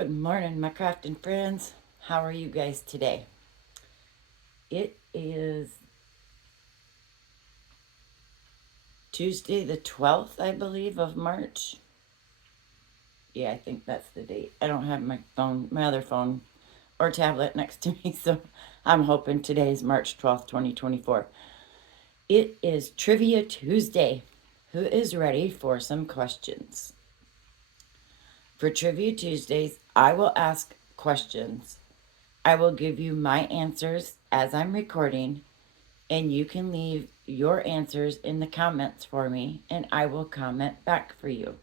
Good morning, my crafting friends. How are you guys today? It is Tuesday the 12th, I believe, of March. Yeah, I think that's the date. I don't have my other phone or tablet next to me, so I'm hoping today's March 12th, 2024. It is Trivia Tuesday. Who is ready for some questions? For Trivia Tuesdays, I will ask questions. I will give you my answers as I'm recording, and you can leave your answers in the comments for me, and I will comment back for you.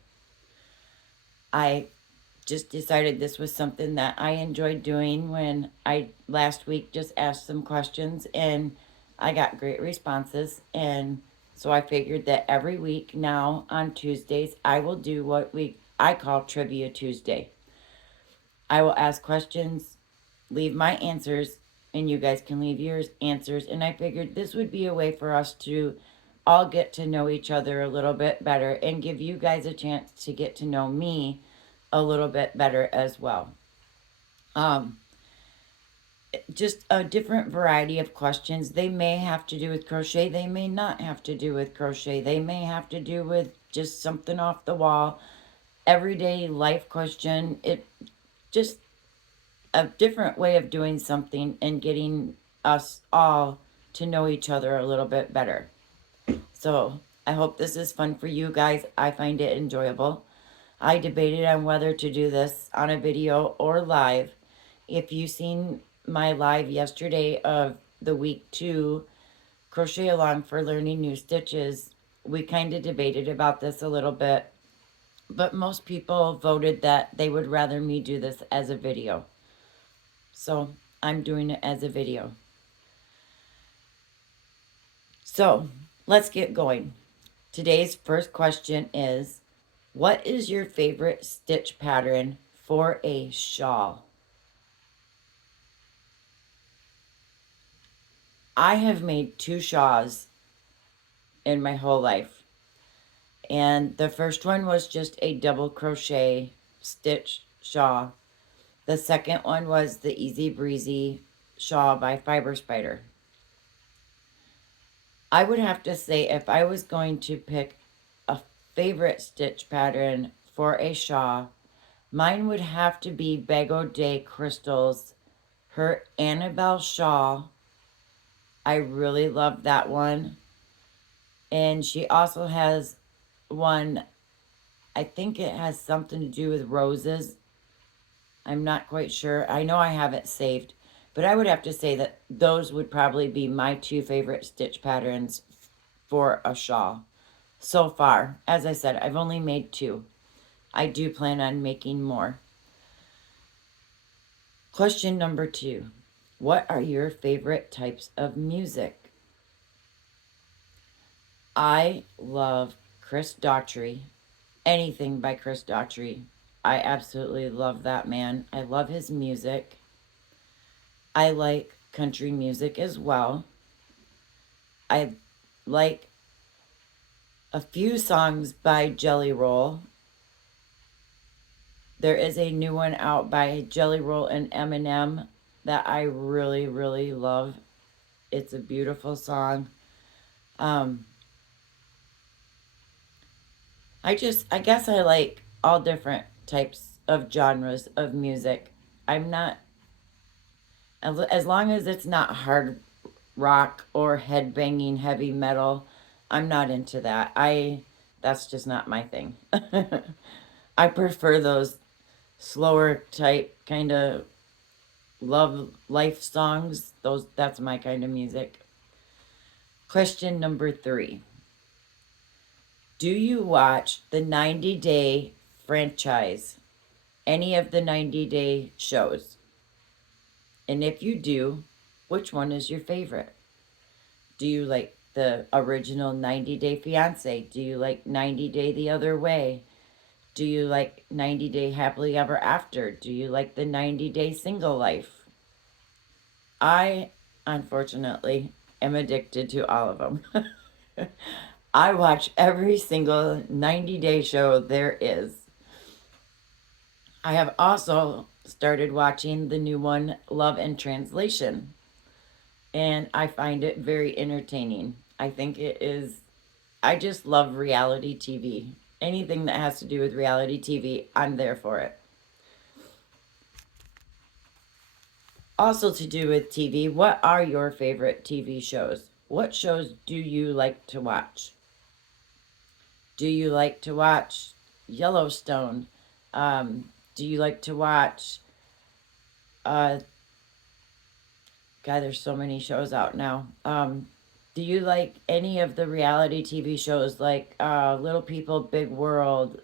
I just decided this was something that I enjoyed doing when I last week just asked some questions, and I got great responses. And so I figured that every week now on Tuesdays, I will do what I call Trivia Tuesday. I will ask questions, leave my answers, and you guys can leave yours answers. And I figured this would be a way for us to all get to know each other a little bit better and give you guys a chance to get to know me a little bit better as well. Um, just a different variety of questions. They may have to do with crochet, they may not have to do with crochet, they may have to do with just something off the wall, everyday life question. It just a different way of doing something and getting us all to know each other a little bit better. So I hope this is fun for you guys. I find it enjoyable. I debated on whether to do this on a video or live. If you've seen my live yesterday of the week 2 crochet along for learning new stitches, we kind of debated about this a little bit, but most people voted that they would rather me do this as a video. So I'm doing it as a video. So let's get going. Today's first question is, what is your favorite stitch pattern for a shawl? I have made 2 shawls in my whole life. And the first one was just a double crochet stitch shawl. The second one was the Easy Breezy shawl by Fiber Spider. I would have to say, if I was going to pick a favorite stitch pattern for a shawl, mine would have to be Bag O' Day Crystal's her Annabelle shawl. I really love that one. And she also has one, I think it has something to do with roses. I'm not quite sure. I know I have it saved. But I would have to say that those would probably be my 2 favorite stitch patterns for a shawl so far. As I said, I've only made 2. I do plan on making more. Question number 2. What are your favorite types of music? I love Chris Daughtry. Anything by Chris Daughtry. I absolutely love that man. I love his music. I like country music as well. I like a few songs by Jelly Roll. There is a new one out by Jelly Roll and Eminem that I really, really love. It's a beautiful song. I guess I like all different types of genres of music. I'm not, as long as it's not hard rock or headbanging heavy metal, I'm not into that. That's just not my thing. I prefer those slower type kind of love life songs. That's my kind of music. Question number 3. Do you watch the 90-day franchise? Any of the 90-day shows? And if you do, which one is your favorite? Do you like the original 90 Day Fiancé? Do you like 90 Day the Other Way? Do you like 90 Day Happily Ever After? Do you like the 90 Day Single Life? I, unfortunately, am addicted to all of them. I watch every single 90-day show there is. I have also started watching the new one, Love and Translation, and I find it very entertaining. I think it is, I just love reality TV. Anything that has to do with reality TV, I'm there for it. Also, to do with TV, what are your favorite TV shows? What shows do you like to watch? Do you like to watch Yellowstone? Do you like to watch, uh, God, there's so many shows out now. Do you like any of the reality TV shows like Little People, Big World,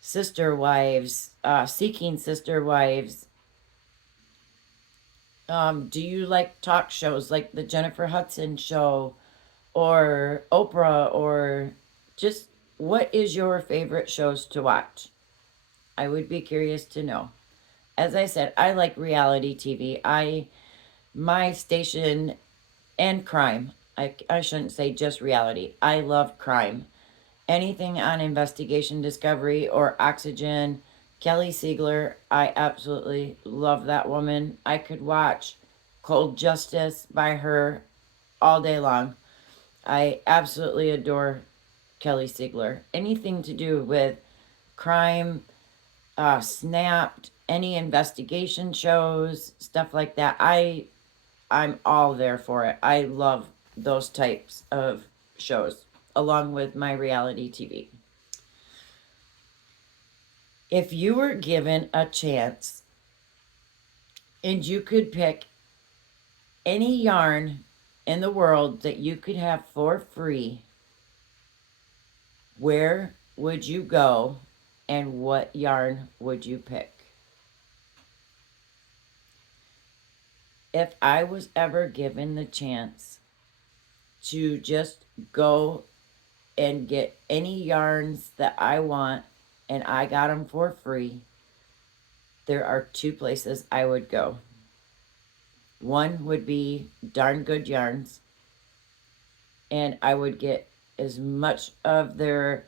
Sister Wives, Seeking Sister Wives? Do you like talk shows like the Jennifer Hudson show or Oprah, or just what is your favorite shows to watch? I would be curious to know. As I said, I like reality TV. My station and crime. I shouldn't say just reality. I love crime. Anything on Investigation Discovery or Oxygen, Kelly Siegler, I absolutely love that woman. I could watch Cold Justice by her all day long. I absolutely adore Kelly Siegler. Anything to do with crime, Snapped, any investigation shows, stuff like that. I'm all there for it. I love those types of shows along with my reality TV. If you were given a chance and you could pick any yarn in the world that you could have for free, where would you go and what yarn would you pick? If I was ever given the chance to just go and get any yarns that I want and I got them for free, there are two places I would go. One would be Darn Good Yarns, and I would get as much of their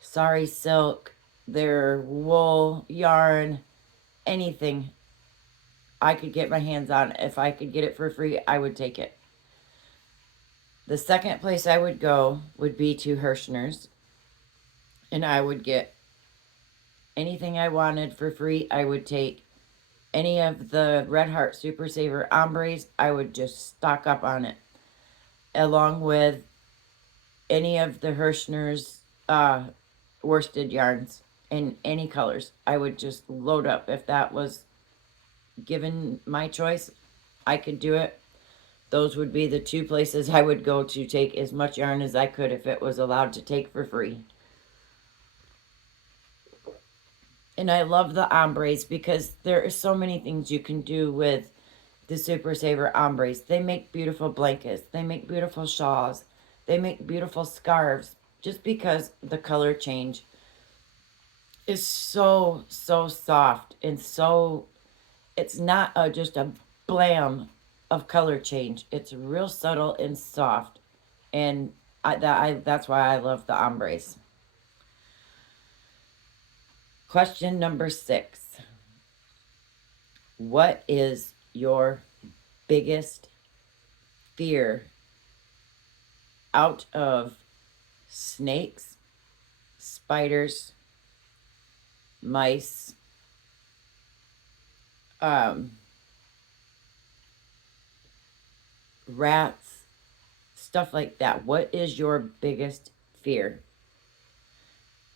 sari silk, their wool yarn, anything I could get my hands on. If I could get it for free, I would take it. The second place I would go would be to Hirschner's, and I would get anything I wanted for free. I would take any of the Red Heart Super Saver ombres. I would just stock up on it, along with any of the Hirschner's worsted yarns in any colors. I would just load up. If that was given my choice, I could do it. Those would be the two places I would go to take as much yarn as I could if it was allowed to take for free. And I love the ombres because there are so many things you can do with the Super Saver ombres. They make beautiful blankets. They make beautiful shawls. They make beautiful scarves. Just because the color change is so, so soft and so, it's not just a blam of color change. It's real subtle and soft. And that's why I love the ombres. Question number 6. What is your biggest fear out of snakes, spiders, mice, rats, stuff like that? What is your biggest fear?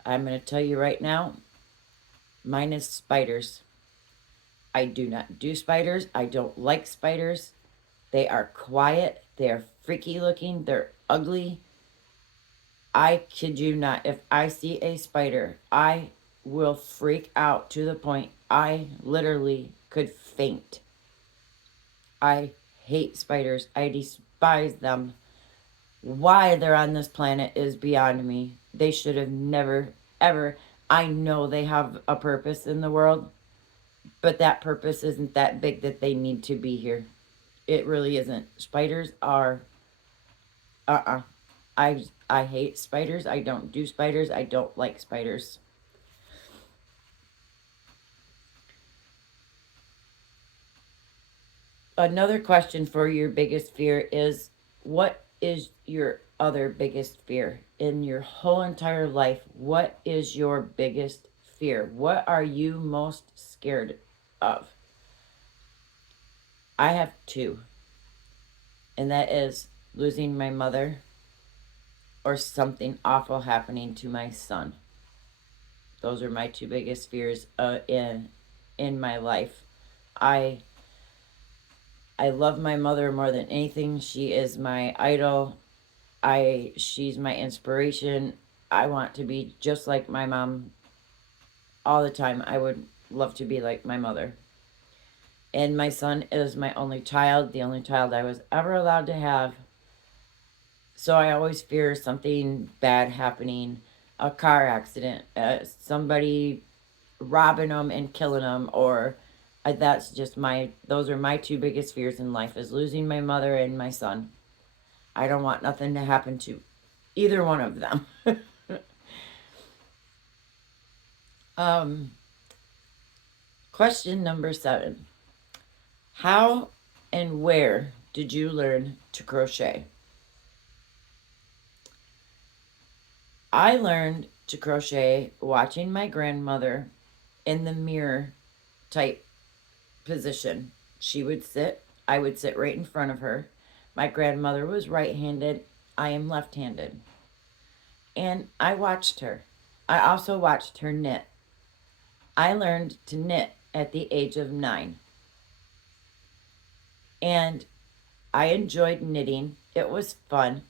I'm going to tell you right now, mine is spiders. I do not do spiders. I don't like spiders. They are quiet. They are freaky looking. They're ugly. I kid you not. If I see a spider, I will freak out to the point I literally could faint. I hate spiders. I despise them. Why they're on this planet is beyond me. They should have never, ever. I know they have a purpose in the world, but that purpose isn't that big that they need to be here. It really isn't. Spiders are, uh-uh. I hate spiders. I don't do spiders. I don't like spiders. Another question for your biggest fear is, what is your other biggest fear in your whole entire life? What is your biggest fear? What are you most scared of? I have two, and that is losing my mother or something awful happening to my son. Those are my two biggest fears in my life. I I love my mother more than anything. She is my idol. She's my inspiration. I want to be just like my mom all the time. I would love to be like my mother. And my son is my only child, the only child I was ever allowed to have. So I always fear something bad happening, a car accident, somebody robbing them and killing them, or that's just those are my two biggest fears in life, is losing my mother and my son. I don't want nothing to happen to either one of them. um, Question number 7. How and where did you learn to crochet? I learned to crochet watching my grandmother in the mirror type position. She would sit, I would sit right in front of her. My grandmother was right handed, I am left handed. And I watched her. I also watched her knit. I learned to knit at the age of 9. And I enjoyed knitting. It was fun.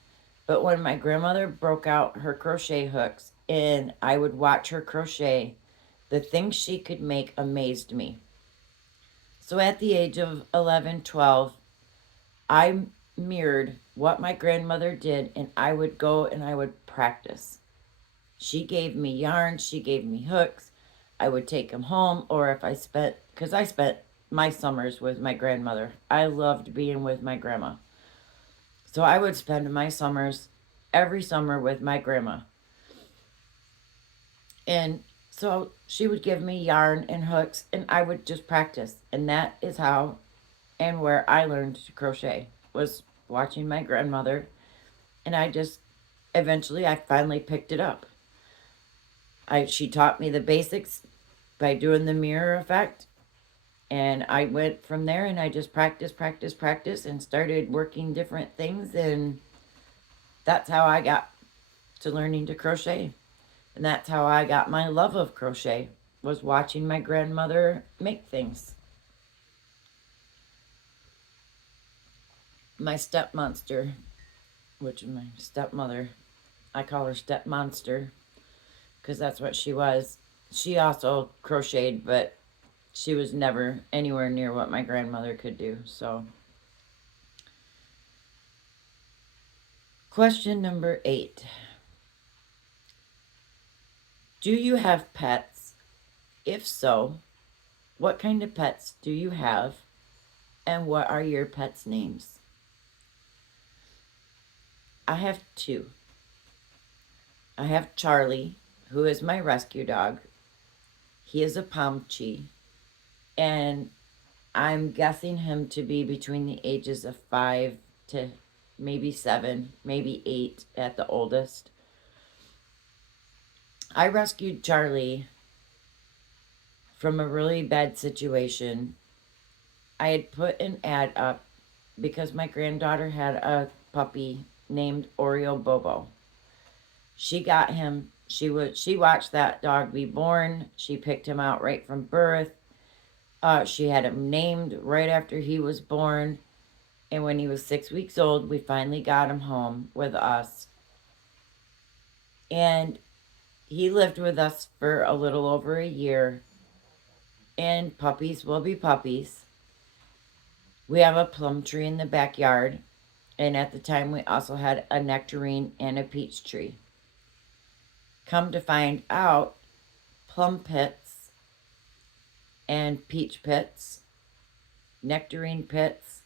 But when my grandmother broke out her crochet hooks and I would watch her crochet, the things she could make amazed me. So at the age of 11, 12, I mirrored what my grandmother did, and I would go and I would practice. She gave me yarn, she gave me hooks. I would take them home, or if because I spent my summers with my grandmother. I loved being with my grandma. So I would spend my summers every summer with my grandma. And so she would give me yarn and hooks, and I would just practice. And that is how and where I learned to crochet, was watching my grandmother. And I finally picked it up. She taught me the basics by doing the mirror effect. And I went from there and I just practiced, and started working different things. And that's how I got to learning to crochet. And that's how I got my love of crochet, was watching my grandmother make things. My step monster, which is my stepmother, I call her step monster because that's what she was. She also crocheted, but she was never anywhere near what my grandmother could do. So, question number 8. Do you have pets? If so, what kind of pets do you have? And what are your pets' names? I have 2. I have Charlie, who is my rescue dog. He is a Pomchi, and I'm guessing him to be between the ages of 5 to maybe 7, maybe 8 at the oldest. I rescued Charlie from a really bad situation. I had put an ad up because my granddaughter had a puppy named Oreo Bobo. She got him. She watched that dog be born. She picked him out right from birth. She had him named right after he was born. And when he was 6 weeks old, we finally got him home with us. And he lived with us for a little over a year. And puppies will be puppies. We have a plum tree in the backyard. And at the time, we also had a nectarine and a peach tree. Come to find out, plum pits and peach pits, nectarine pits,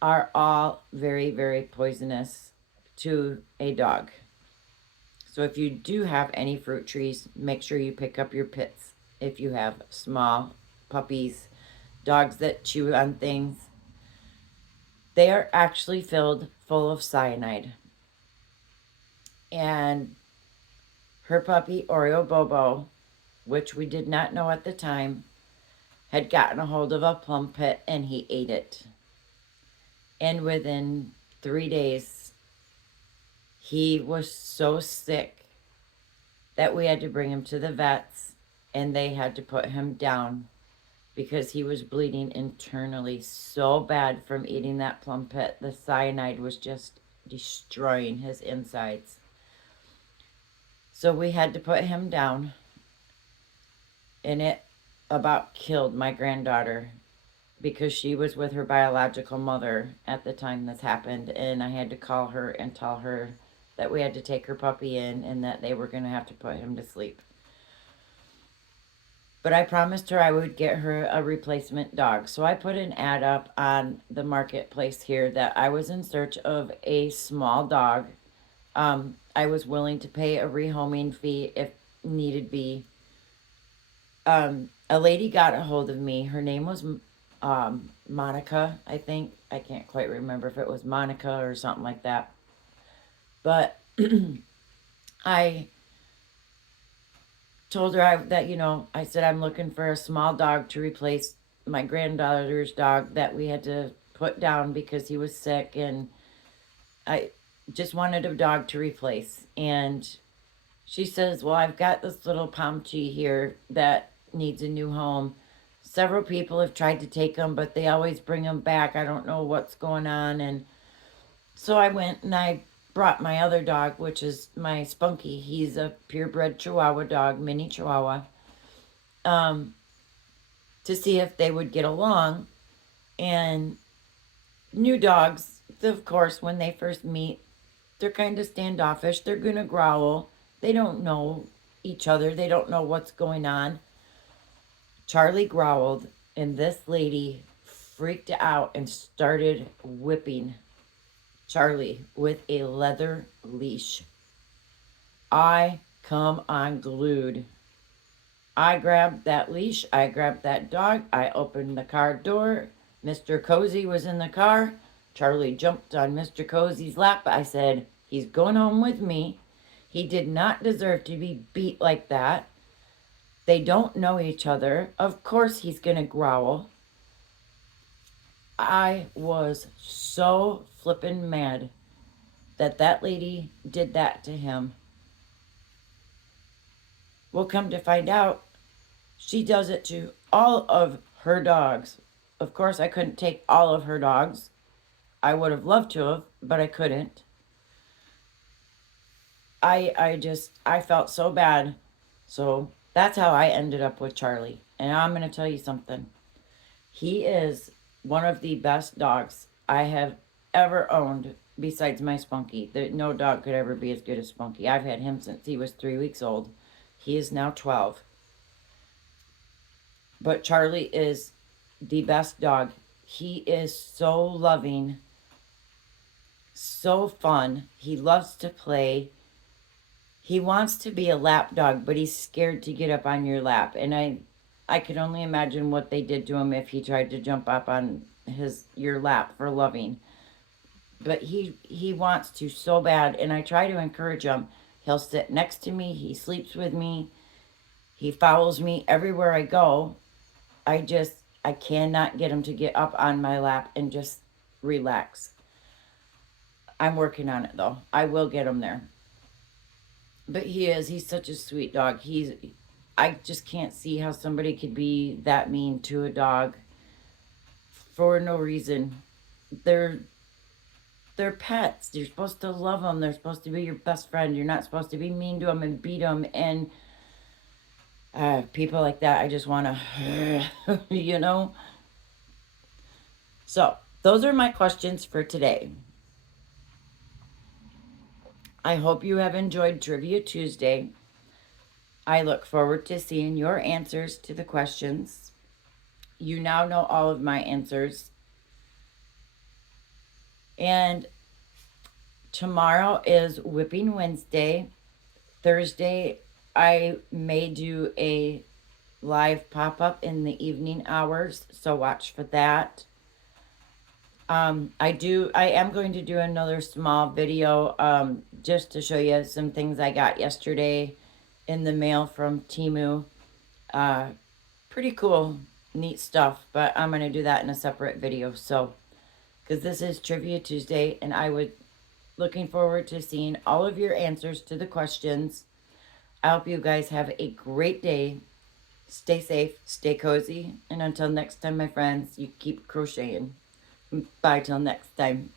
are all very, very poisonous to a dog. So if you do have any fruit trees, make sure you pick up your pits if you have small puppies dogs that chew on things. They are actually filled full of cyanide. And her puppy, Oreo Bobo, which we did not know at the time, had gotten a hold of a plum pit and he ate it. And within 3 days, he was so sick that we had to bring him to the vets and they had to put him down because he was bleeding internally so bad from eating that plum pit. The cyanide was just destroying his insides. So we had to put him down, and it about killed my granddaughter because she was with her biological mother at the time this happened, and I had to call her and tell her that we had to take her puppy in and that they were going to have to put him to sleep. But I promised her I would get her a replacement dog. So I put an ad up on the marketplace here that I was in search of a small dog. I was willing to pay a rehoming fee if needed be. A lady got a hold of me. Her name was Monica, I think. I can't quite remember if it was Monica or something like that. But I told her that, I said I'm looking for a small dog to replace my granddaughter's dog that we had to put down because he was sick, and I just wanted a dog to replace. And she says, well, I've got this little Pomchi here that needs a new home. Several people have tried to take him, but they always bring him back. I don't know what's going on. And so I went and I brought my other dog, which is my Spunky. He's a purebred Chihuahua dog, mini Chihuahua, to see if they would get along. And new dogs, of course, when they first meet, they're kind of standoffish. They're going to growl. They don't know each other. They don't know what's going on. Charlie growled, and this lady freaked out and started whipping Charlie with a leather leash. I come unglued. I grabbed that leash. I grabbed that dog. I opened the car door. Mr. Cozy was in the car. Charlie jumped on Mr. Cozy's lap. I said, he's going home with me. He did not deserve to be beat like that. They don't know each other. Of course he's going to growl. I was so flippin' mad that lady did that to him. We'll come to find out, she does it to all of her dogs. Of course, I couldn't take all of her dogs. I would have loved to have, but I couldn't. I felt so bad. So that's how I ended up with Charlie. And I'm going to tell you something. He is one of the best dogs I have ever owned besides my Spunky. No dog could ever be as good as Spunky. I've had him since he was 3 weeks old. He is now 12. But Charlie is the best dog. He is so loving, so fun. He loves to play. He wants to be a lap dog, but he's scared to get up on your lap. And I could only imagine what they did to him if he tried to jump up on your lap for loving. But he wants to so bad, and I try to encourage him. He'll sit next to me. He sleeps with me. He follows me everywhere I go. I cannot get him to get up on my lap and just relax. I'm working on it, though. I will get him there. But he's such a sweet dog. I just can't see how somebody could be that mean to a dog for no reason. They're pets. You're supposed to love them. They're supposed to be your best friend. You're not supposed to be mean to them and beat them. And people like that, I just want to, So, those are my questions for today. I hope you have enjoyed Trivia Tuesday. I look forward to seeing your answers to the questions. You now know all of my answers. And tomorrow is Whipping Wednesday. Thursday, I may do a live pop-up in the evening hours, so watch for that. I am going to do another small video just to show you some things I got yesterday in the mail from Temu. Pretty cool, neat stuff, but I'm going to do that in a separate video. So, because this is Trivia Tuesday, and I would looking forward to seeing all of your answers to the questions. I hope you guys have a great day. Stay safe, stay cozy, and until next time, my friends, you keep crocheting. Bye till next time.